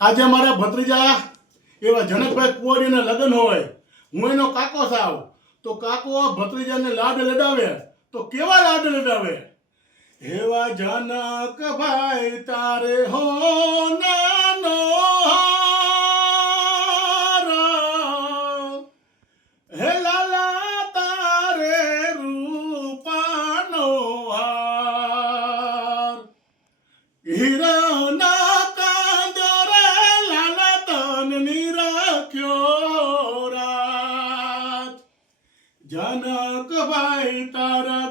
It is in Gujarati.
આજે મારા ભત્રીજા એવા જનકભાઈ કુંવરીના લગ્ન હોય, હું એનો કાકો સાવ, તો કાકો ભત્રીજાને લાડ લડાવે તો કેવા લાડ લડાવે? એવા જનકભાઈ તારે હો નાનો હાર, હે લાલા તારે રૂપાનો હાર, હીરાના જનકભાઈ તારા